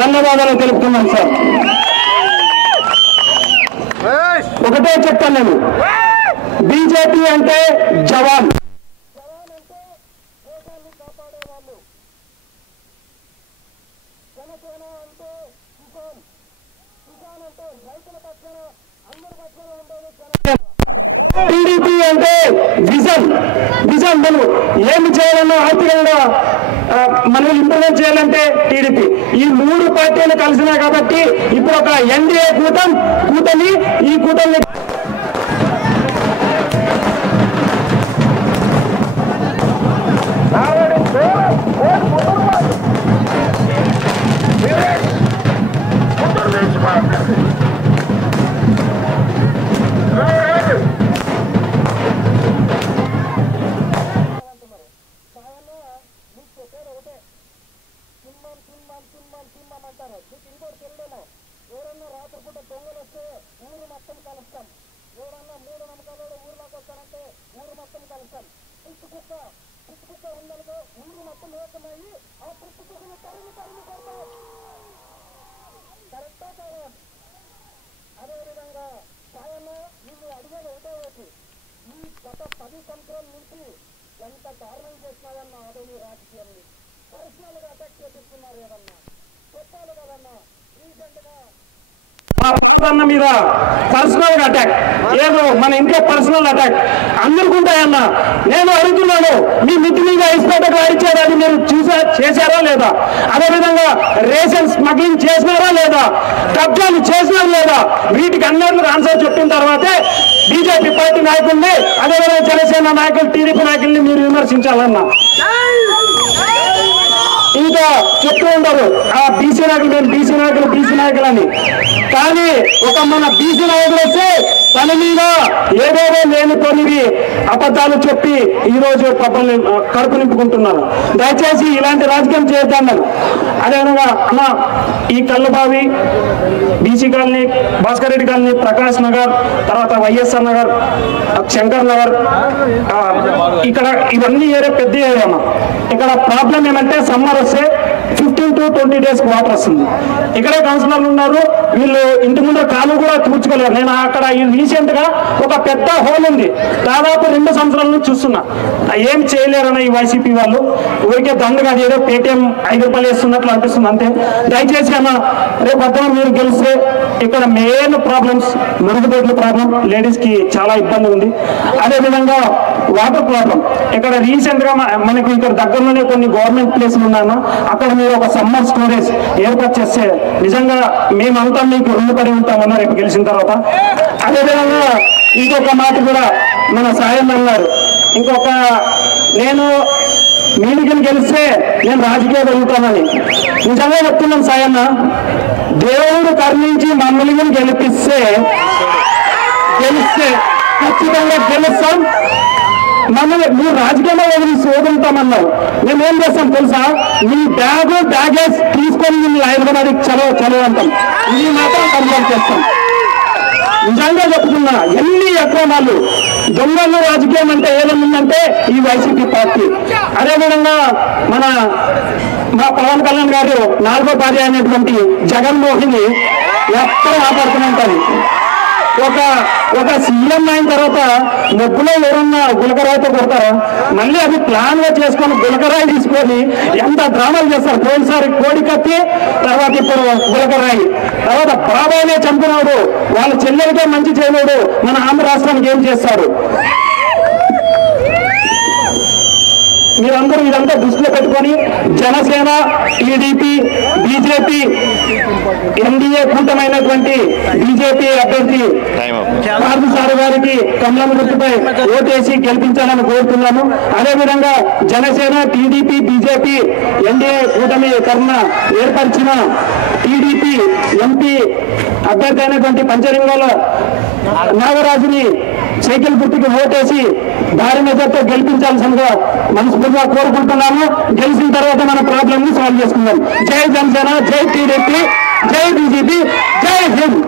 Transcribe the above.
ధన్యవాదాలు తెలుపుతున్నాం సార్. ఒకటే చెప్తాను నేను, బీజేపీ అంటే జవాన్, జనసేన అంటే కిసాన్, కిసాన్ అంటే రైతుల పక్షాన అందరి పక్షాన ఉండేది జనసేన. టీడీపీ అంటే విజన్, విజన్ మనం ఏమి చేయాలన్నా ఆర్థికంగా మనం ఇంప్రూవ్మెంట్ చేయాలంటే టీడీపీ. ఈ మూడు పార్టీలు కలిసినా కాబట్టి ఇప్పుడు ఒక ఎన్డీఏ కూటమి, ఈ కూటమి అంటారు. మీకు ఇంకోటి తెలియదేమో, ఎవరన్నా రాత్రిపూట దొంగలు వస్తే ఊరు మొత్తం కలుస్తాం, ఎవరన్నా మూడు నమ్మకాలు ఊర్లోకి వస్తారంటే ఊరు మొత్తం కలుస్తాం. పుట్టుకుక్క ఉందనుకో ఊరు మొత్తం ఏకమయ్యి ఆ పుట్టుకుక్కను తరిమి కొడతాం. కరెక్టా కాదా? అదేవిధంగా సాయంలో వీళ్ళు అడిగేది ఒకటే ఒకటి, ఈ గత 10 సంవత్సరాల నుంచి ఎంత దారుణం చేసినారన్న ఆదోని రాజకీయాన్ని పర్సనల్ గా అటాక్ చేపిస్తున్నారు కదన్నా, చెప్పాలి కదన్నా. రీసెంట్ గా మీద పర్సనల్ గా అటాక్, ఏదో మన ఇంట్లో పర్సనల్ అటాక్ అందరికీ ఉంటాయన్నా. నేను అడుగుతున్నాను, మీ మితి మీద ఇస్పేటకు ఇచ్చారు, అది మీరు చేశారా లేదా? అదేవిధంగా రేషన్ స్మగ్లింగ్ చేసినారా లేదా? కబ్జాలు చేసినారా లేదా? వీటికి అన్నిటికి ఆన్సర్ చెప్పిన తర్వాతే బీజేపీ పార్టీ నాయకుల్ని, అదేవిధంగా జనసేన నాయకులు, టీడీపీ నాయకుల్ని మీరు విమర్శించాలన్నా. ఇంకా చెప్తూ ఉంటారు ఆ బీసీ నాయకులు, మేము బీసీ నాయకులు అని. కానీ ఒక మన బీసీ నాయకులు వస్తే తన మీద ఏదేదో లేని కొనివి అబద్ధాలు చెప్పి ఈరోజు పబ్బల్ని కడుపు నింపుకుంటున్నారు. దయచేసి ఇలాంటి రాజకీయం చేద్దామన్నారు. అదేవిధంగా అన్న ఈ Kallabavi, BC colony, Bhaskar Reddy colony, Prakash Nagar, తర్వాత వైఎస్ఆర్ నగర్, శంకర్ నగర్, ఇక్కడ ఇవన్నీ ఏరియా పెద్ద ఏరియా అన్న. ఇక్కడ ప్రాబ్లం ఏమంటే సమ్మర్ వస్తే 15 to 20 days వాటర్ వస్తుంది. ఇక్కడే కౌన్సిలర్లు ఉన్నారు, వీళ్ళు ఇంటి ముందు కాలు కూడా కూర్చుకోలేరు. నేను అక్కడ రీసెంట్ గా ఒక పెద్ద హోల్ ఉంది, దాదాపు 2 సంవత్సరాల నుంచి చూస్తున్నా. ఏం చేయలేరన్న ఈ వైసీపీ వాళ్ళు. ఊరికే దండగా ఏదో పేటీఎం 5 రూపాయలు వేస్తున్నట్లు అనిపిస్తుంది అంతే. దయచేసి అన్న రేపు అర్థం మీరు గెలిస్తే ఇక్కడ మెయిన్ ప్రాబ్లమ్స్ మరుగుదొడ్ల ప్రాబ్లం, లేడీస్ కి చాలా ఇబ్బంది ఉంది. అదేవిధంగా వాటర్ ప్రాబ్లం. ఇక్కడ రీసెంట్ గా మనకి ఇక్కడ దగ్గరలోనే కొన్ని గవర్నమెంట్ ప్లేసులు ఉన్నాను, అక్కడ మీరు ఒక సమ్మర్ స్టోరేజ్ ఏర్పాటు చేస్తే నిజంగా మేమంతా మీకు రుణపడి ఉంటామన్నా రేపు గెలిచిన తర్వాత. అదేవిధంగా ఇంకొక మాట కూడా మన సాయం అన్నారు, ఇంకొక నేను మీడికి గెలిస్తే నేను రాజకీయాలు వెళ్తానని. నిజంగా చెప్తున్నాను సాయన్న, దేవుడు కరుణించి మమ్మల్ని గెలిస్తే ఖచ్చితంగా గెలుస్తాం. మమ్మల్ని మీరు రాజకీయంలో వదులుతామన్నావు, మేమేం చేస్తాం తెలుసా? మీ బ్యాగేజ్ తీసుకొని మీ హైదరాబాద్కి చలో అంటాం. ఇది మాత్రం కన్ఫర్మ్ చేస్తాం. నిజంగా చెప్తున్నా, ఎన్ని అక్రమాలు దొంగలు రాజకీయం అంటే ఏదైందంటే ఈ వైసీపీ పార్టీ. అదేవిధంగా మా పవన్ కళ్యాణ్ గారు 4వ భార్య అయినటువంటి జగన్మోహిని ఎక్కడ ఆపడుతుంటారు. ఒక సీఎం అయిన తర్వాత నొప్పులో ఎవరన్నా గులకరాయితో కొడతారా? మళ్ళీ అది ప్లాన్ గా చేసుకొని గులకరాయి తీసుకొని ఎంత డ్రామాలు చేస్తారు. పోయినసారి కోడి కత్తి, తర్వాత ఇప్పుడు గులకరాయి, తర్వాత బాబాయినే చంపినాడు, వాళ్ళ చెల్లెలకే మంచి చేయలేడు, మన ఆంధ్ర రాష్ట్రానికి ఏం చేస్తారు? మీరందరూ ఇదంతా దృష్టిలో పెట్టుకొని జనసేన, టీడీపీ, బీజేపీ, ఎన్డీఏ కూటమైనటువంటి బీజేపీ అభ్యర్థి పార్థసారథి గారికి కమలం గుర్తుపై ఓటేసి గెలిపించాలని కోరుతున్నాము. అదేవిధంగా జనసేన, టీడీపీ, బీజేపీ, ఎన్డీఏ కూటమి తరఫున ఏర్పరిచిన టీడీపీ ఎంపీ అభ్యర్థి అయినటువంటి పంచలింగాల నాగరాజుని సైకిల్ గుర్తుకి ఓటేసి భారీ మెజార్టీతో గెలిపించాల్సిందిగా మనస్ఫూర్తిగా కోరుకుంటున్నాము. గెలిచిన తర్వాత మన ప్రాబ్లం ని సాల్వ్ చేసుకుందాం. జై జనసేన, జై టీడీపీ, జై బీజేపీ, జై హింద్.